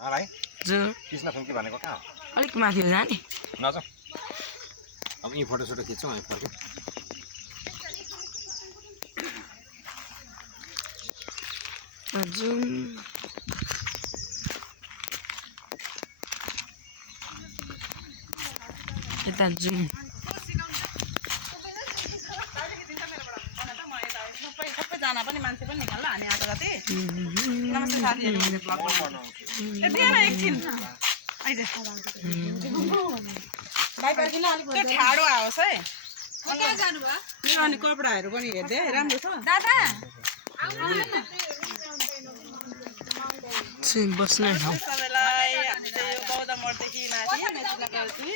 भाइ हजुर कृष्ण फुङ्की भनेको कहाँ हो? अलिक माथि हो जाने नजाउँ अब यी फोटोसोटो खिच्छौँ हामी फर्क्यौँ। हजुर यता जाउँ सबैजना पनि मान्छे पनि निकाल्ला हामी आज राति नमस्ते साथीहरू मैले ब्लग बनाउँछु एकछिन आइज भाइ पर्खिन अलिक त्यो ठाडो आओस् है कहाँ जानुभयो यो अनि कपडाहरू पनि हेर्दै राम्रो छ दादा बस्ने ठाउँ सबैलाई हामी चाहिँ यो बौद्ध मठदेखि माथि मेचुनागढी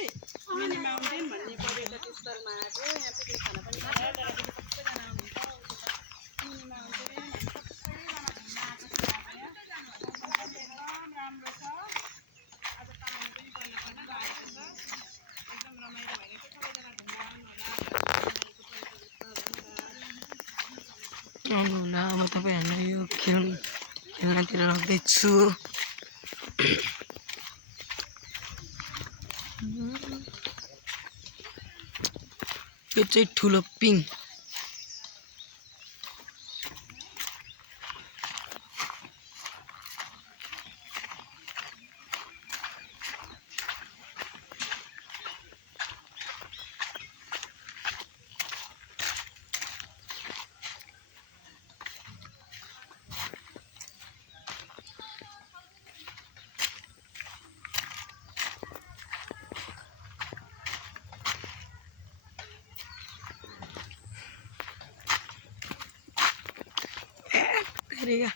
मिनी माउन्टेन भन्ने पर्यटक स्थलमा आएको यहाँ पिकनिक खान पनि सबैजना आउनुहुन्छ मिनी माउन्टेन एकदम राम्रो छ आज पानी पनि पर्न लागेको छ एकदम रमाइलो भइरहेको छ सबैजना घुम्न आउनुहोला अब तपाईँहरूलाई यो खेल्नतिर राख्दैछु यो चाहिँ ठुलो पिङ करेगा